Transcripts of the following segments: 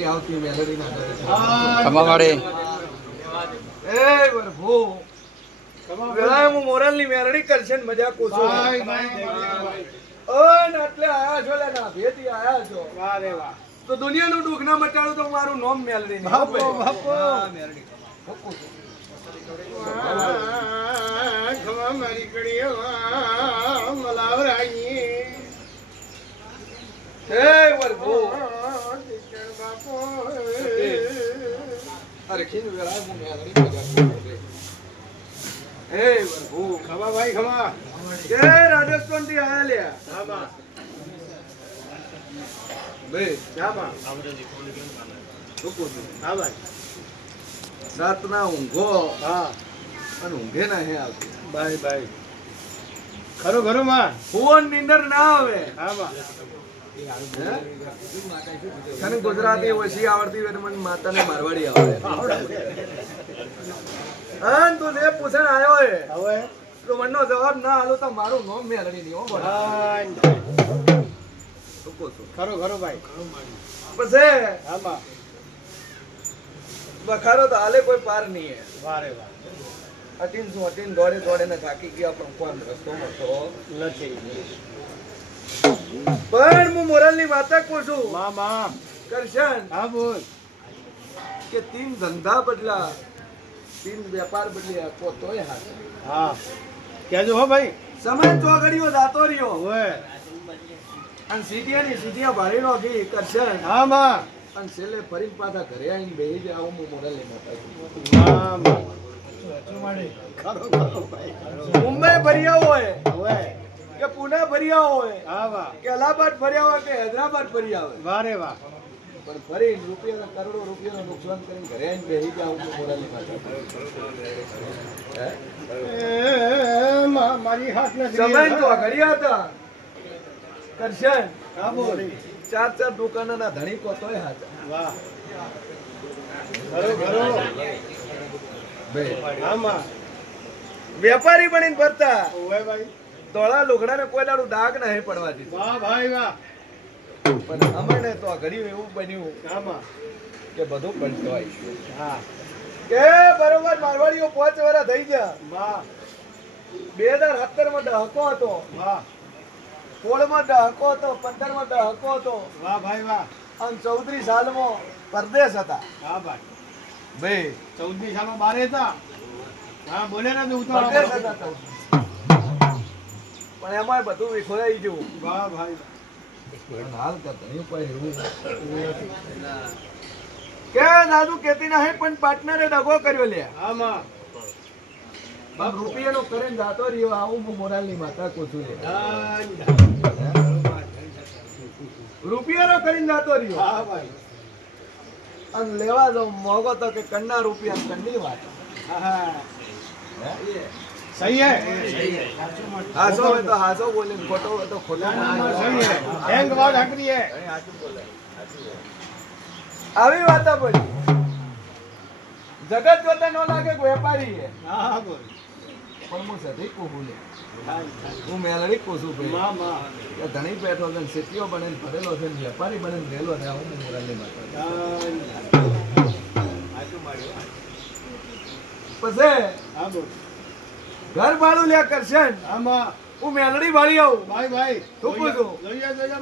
આવતી મેલડીના દર્શન. ખમાવાડી એ પ્રભુ વેળાએ હું મોરલની મેલડી કરશે ને મજા કોસો ઓન એટલે આયા છો લે ના ભેતી આયા છો. તો દુનિયાનું દુઃખ ના મટાડું તો મારું નોમ. હો કોસો. અરે ખીન વેળાએ હું મેલડી મજા કોસો રે. હે પ્રભુ એ રાજસ્થાનથી આયા લ્યા. બે હા કહું છું? રાતના ઊંઘો અને ઊંઘે ના હે આવતી ખરો ખરો માં. ફોન નીંદર ના આવે. હા બા હે? તને ગુજરાતી ઓછી આવડતી હોય મને માતાને મારવાડી આવડે. હા તું જે પૂછણ આવ્યો હે હવે? તો મનનો જવાબ ના આલો તો મારું નામ મેળવી નહીં હો બોલ? ખરો ખરો ભાઈ. પછી આમાં. બખારો તો હાલે કોઈ પાર નહીં હે વારે વારે. અટીન શું અટીન દોડે દોડે ને થાકી ગયા પણ કોણ રસ્તો મળતો નથી. પણ હું મોરલની વાત કહું છું. માં માં. કરશન. હા બોલ. કે તીન ધંધા બદલા તીન વેપાર બદલ્યા કો તોય હાથ હા. કેજો હો ભાઈ. સમય ચોગડીઓ જાતો રહ્યો. હવે અને સીટીયાની સીટીયા ભારી નો ઘી કરશન. હા મા. અને છેલ્લે ફરી પાછા ઘરે આવીને બેહી જાય આવું હું મોરલની માતા છું. માં માં. ખરો ખરો ભાઈ. મુંબઈ ફર્યા હોય. હવે કે પુણે ફર્યા હોય હા વાહ. કે અલ્હાબાદ ફર્યા હોય કે હૈદરાબાદ ફર્યા હોય. વારે વાહ. પણ ફરી રૂપિયા કરોડો રૂપિયાનું નુકસાન કરીને ઘરે આવીને બેહી જાવ આવું છું. હે? એ, મારી હાથ સમય તો ઘડિયા હતા. કરશન હા બોલ. ચાર ચાર દુકાનોના ધણી કો તોય હાચા. વાહ. ખરો ખરો હા આમાં વેપારી બનીને ફરતા. ઓય ભાઈ. ધોળા લુગડાને કોઈ દાડું દાગ નહીં પડવા દીધું વાહ ભાઈ વાહ. પણ અમને તો ઘડી એવું બન્યું હા માં કે બધું આવી હા. કે બરોબર મારવાડીઓ પાંચ વર્ષ થઈ ગયા. વાહ. બે હજાર સત્તરમાં ડહકો હતો. વાહ. સોળમાં ડહકો હતો પંદરમાં ડહકો હતો. વાહ ભાઈ વાહ. અને ચૌધરી સાલમાં પરદેશ હતા. હા ભાઈ. ભાઈ ચૌદમી સાલમાં બારે હતા. હા બોલે ને તો પરદેશ હતા. ચૌધરી. પણ એમાં બધું વિખોરાઈ ગયું. વાહ ભાઈ. પણ હાલ તો ઘણી એવું કે નાનું કેતી નહીં પણ પાર્ટનરે દગો કર્યો લે. હા માં રૂપિયાનો કરીને જાતો રહ્યો આવું હું મોરાલની માતા કહું છું. રૂપિયાનો કરીને જાતો રહ્યો. હા ભાઈ. અને લેવા દો મોગો તો કે કન્ના રૂપિયા કન્ની વાત. હા. હા? સહી है હાસો है તો હાસો बोले ના, બોલે. સહી હે. હેંગ વાત હકરી હે. અહીં હાચું બોલે. આવી વાતા પડી જગત જોતા ન લાગે કે વેપારી છે હા હા બોલ. પણ હું સધી કોબુલે હું મેલડી છું ભાઈ. ધણી બેઠો છે સિટીઓ બને ભરેલો છે વેપારી બને રહેલો છે હું મોરાલની માતા. પછી? હા બોલ. ઘર ભાડું લ્યા કરશે આમાં હું મેલડી વાળી આવું. ભાઈ ભાઈ શું પૂછું? જોઈએ જોઈએ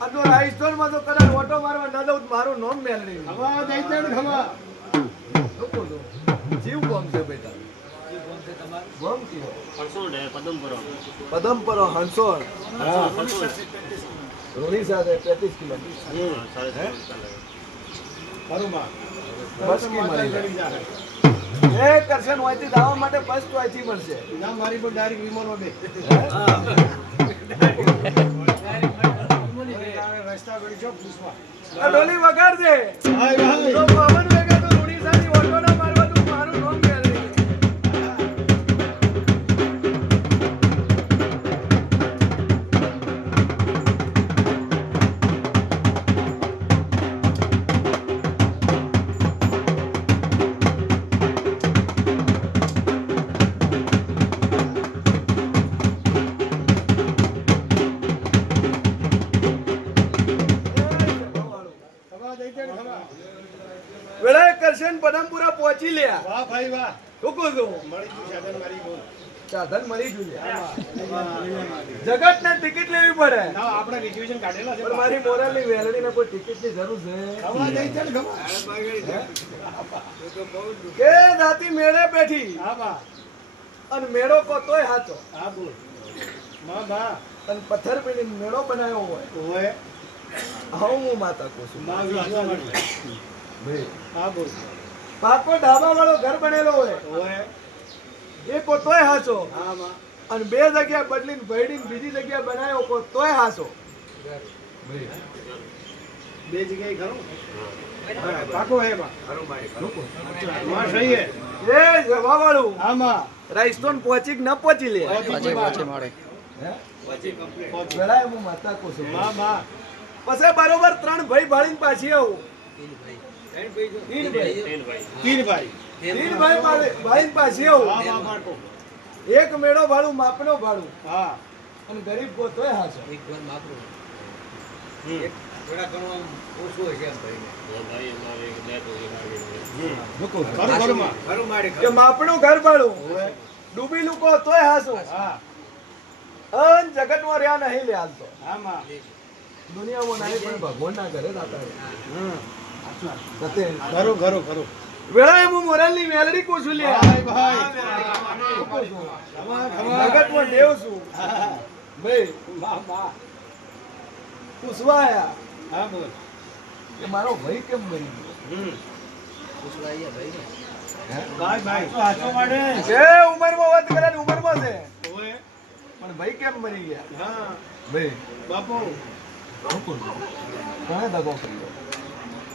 આ તો તો કદાચ ઓટો મારવા ના દઉં તો મારું નામ મેલડી શું કહું જીવ કોમ છે બેટા? પદમપરો. હંસોળ. રોડી સાથે પેતીસ કિલોમીટર બસ કી મળી જાય. એ કરશન હોયથી દાવા માટે ફર્સ્ટ અહીંથી મળશે. ના મારી પર ડાયરેક્ટ વિમાનો બે. રસ્તા ગળી છો પૂછવા ડોલી વગાડ દે પદમપુરા લે. વાહ ભાઈ વાહ. રોકો જો મળી ગયું સાધન મારી બોલ. સાધન મળી ગયું જગત ને ટિકિટ લેવી પડે. આપણે રિઝર્વેશન કાઢેલા છે. મારી છે. કે મેળે બેઠી. હા બા. અને મેળો કો તોય હાચો. હા બોલ. માં બા. અને પથ્થર પીને મેળો બનાવ્યો હોય. ઓએ હું માતા કહું છું. હા બોલ. પાકો ઢાબા વાળો ઘર બનેલો હોય. એ પોતોય હાચો. અને બે જગ્યા બદલીને ભયડીને બીજી જગ્યા બનાવ્યો કો તોય હાચો. બે જગ્યાએ ખરું? હા, પાકો હે માં. સહી હે એ જવા વાળું હા રાઈસ્ટોન પહોંચી ન પહોંચી લે. પહોંચી પહોંચી વેળાએ હું માતા કહું છું માં. માં પછી બરોબર ત્રણ ભાઈ ભાળીને પાછી આવું. હા માં એક મેળો ભાડું માપનો ભાડું. હા. અને ગરીબમાં માપનું. ઘર ભાડું ડૂબી લોકો તોય હાચું હા. અન જગતમાં રહ્યા નહીં લે હાલ તો. હા દુનિયામાં નહીં પણ ભગવાનના ઘરે જાતા રહે. હમ. સતે. ખરું ખરું ખરું વેળાએ હું મોરલની મેલડી કહું લે. ભાઈ જગતમાં દેવ છું. હા બોલ. કે મારો ભાઈ કેમ મરી ગયો ભાઈ. ભાઈ માડે. છે ઉંમરમાં વાત કરે ઉંમરમાં છે. પણ ભાઈ કેમ બની ગયા? હા. ભાઈ. બાપુ. કોણે દગો કર્યો?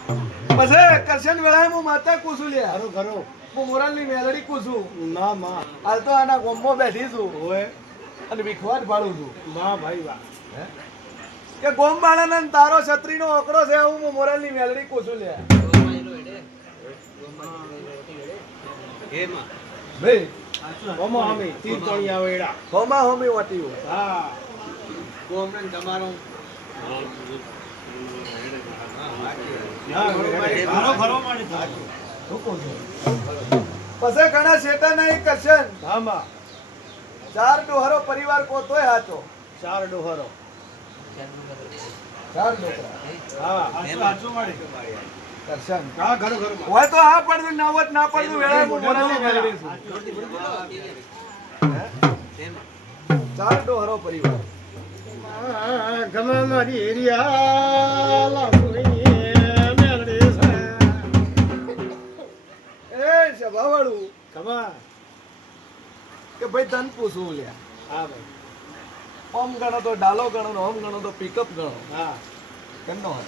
પછી કરશન વેળાએ હું માતા કુસું લે. હારો ખરો. હું મોરાલની મેલડી કુસું. ના માં. હાલ તો આના ગોમ્બો બેઠી છું. ઓએ અને વિખવાટ ભાડું છું. વાહ ભાઈ વાહ. હે? કે ગોમ બાળાના તારો છત્રીનો ઓકડો છે હું મોરલની મેલડી કુસું લે. ભાઈ. ઓમો આમી તીર તણી આવે એડા હોમા હોમી હા. હા ખરો પછી ઘણા શેતાના કરશન ચાર ડોહરો પરિવાર કો તોય હાચો. ચાર ડોહરો. ચાર ડોકરા હા હાચું કરશન હોય તો હા પડતું ના હોત ના પડતું ચાર ડોહરો પરિવાર. હા, ગમે મારી એરિયા કે ભાઈ ધન પૂછવું લ્યા હા ભાઈ. ઓમ ગણો તો ડાલો ગણો ને ઓમ ગણો તો પિકઅપ ગણો. હા. કેમનો હોય?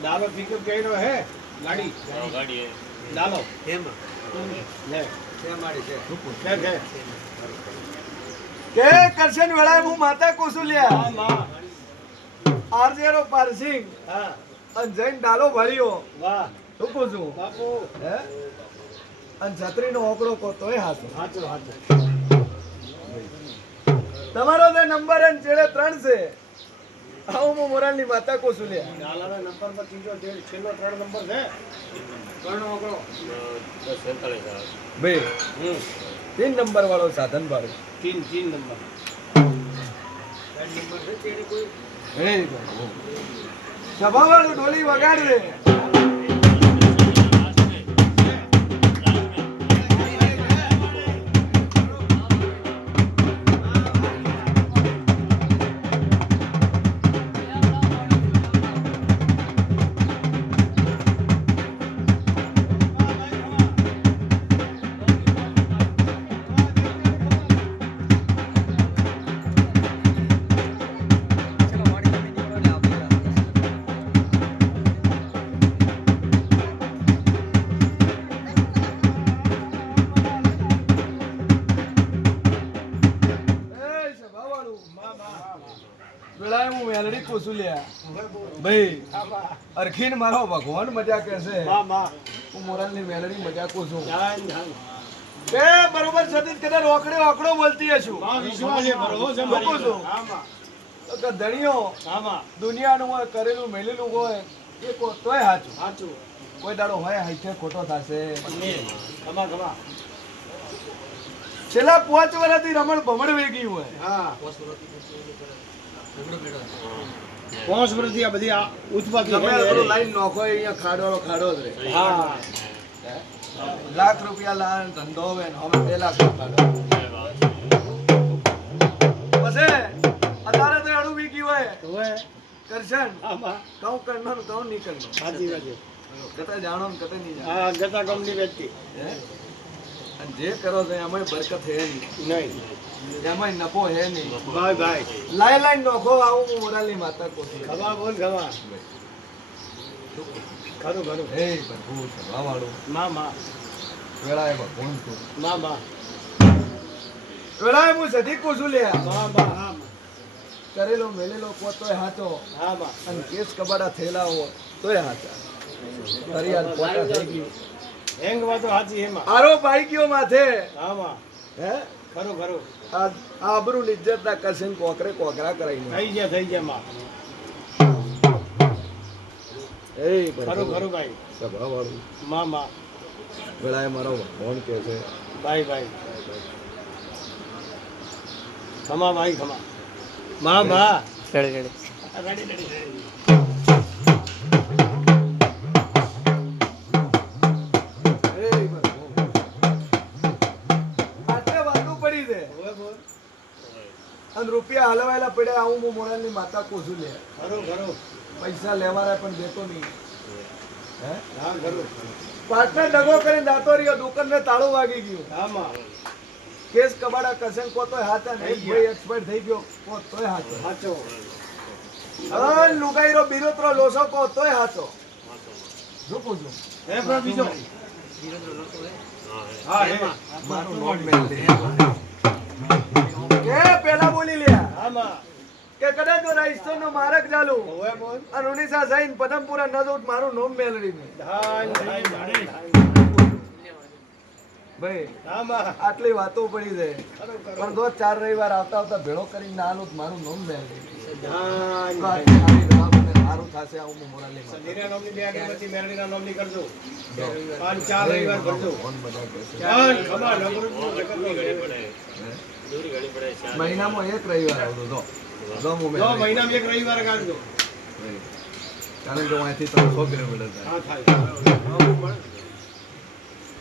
ડાલો પિકઅપ કઈનો હે? ગાડી? ડાલો? લે. કે કે કે કરશન વેળાએ હું માતા કુસું લ્યા હા માં. આરજેરો પારસિંગ. હા. અને જૈન ડાલો ભર્યો. વાહ. શું છું બાપુ. હે? અને છત્રીનો ઓકડો કોતો હાથો હાચો હાચું. તમારો જે નંબર એન છેડે ત્રણ છે. આવું હું મોરાલની માતા કુસું લ્યા ડાલાના નંબર પર ત્રીજો છેલ્લો ત્રણ નંબર છે ત્રણ ઓગળો બે હમ. તીન નંબર વાળો સાધન ભાડું. તીન તીન નંબર સભા વાળું ડોલી વગાડ એ વેળાએ હું વેલડી કુસું લ્યા ભાઈ અરખીન મારો ભગવાન મજા કરશે. હું મોરાલની મજા બરોબર સતીશ કદાચ બોલતી હશું. છે છે લોકો ધણીઓ દુનિયાનું હોય કરેલું મેલેલું હોય એ તોય સાચું સાચું કોઈ દાડો હોય હાઈથે ખોટો થશે. છેલ્લા પાંચ વર્ષથી રમણ ભમણ વેગી હોય. હા. પાંચ વર્ષથી આ બધી આ ઉત્પાદન લાઈન નોખો અહીંયા ખાડો ખાડો જ રહે. હા. લાખ રૂપિયા લાન ધંધો હવે હવે બે લાખ ખાડો? પછી અત્યારે તો અડું વીકી હોય. કરશન આમાં. કરનાર કઉ કરનારું સાચી વાત કતે જાણો કતે નહીં જાણો. ગતા કંપની વેચતી. હે? અને જે કરો છો એમાંય બરકત હે નહીં. નહીં. એમાંય નફો હે નહીં. ભાઈ ભાઈ લાઈ લાઈ નોખો આવું હું મોરાલી માતા કો ખમા બોલ ખમા ખરું ખરું. હે પ્રભુ મા બા માં. વેળાએ ભગવાન તો મા મા. વેળાએ હું સધી કુશું લ્યા મા મા. હા માં. કરેલો મેલેલો પોતોય હાચો હા મા. અને કેસ કબાડા થયેલા હો તોય હાચા ફરિયાદ પોતા થઈ ગયું. હેંગ વાતો સાચી એમાં. આરો પાઈ ગયો માથે. આમાં. માં હે? ખરું ખરું. આ આબરૂ લિજ્જત ના કરશે કોકરે કોકરા કરાઈને. થઈ ગયા થઈ ગયા માં. એ ખરું ખરું ભાઈ. સભાવાળું. માં માં. વેળાએ મારો ફોન કે છે. ભાઈ ભાઈ. ખમા ભાઈ ખમા. માં માં. Ready ready ready. અને રૂપિયા હલવાયેલા પડ્યા આવું હું મોરાલની માતા કોશું લે. ખરો ખરો. પૈસા લેવાના પણ દેતો નહીં. હે? હા ખરું. પાછળ દગો કરીને દાતો રહ્યો દુકાનને તાળું વાગી ગયું. આમાં. માં કેસ કબાડા કસેન કો તોય હાથા નહીં. ભાઈ એક્સપાયર થઈ ગયો કો તોય હાથો. હાચો. અન લુગાઈરો બિરોતરો લોસો કો તોય હાથો જોકું છું? હે બીજો. હા? હે મારું નોટ મેલ દે પેલા બોલી લે. કે કદાચ જો રાજસ્થાનનો મારક ચાલુ. હવે બોલ. અને ઉડીસા જઈને પદમપુરા ન જઉં મારું નોમ મેલડી ને ભાઈ આટલી વાતો પડી છે પણ જો ચાર રવિવાર આવતા આવતા ભેળો કરીને નાનું તો મારું નોમ મેલડી તો સારી થશે આવું હું મોરાલી માં નોમની બે આગળ પછી મેરડીના નોમની કરજો. પાંચ ચાર રવિવાર કરજો. ફોન બધા મહિનામાં એક રવિવાર આવતો જો જો હું જો મેલડી. મહિનામાં એક રવિવાર કાઢજો કારણ કે અહીંથી ત્રણસો કિલોમીટર થાય.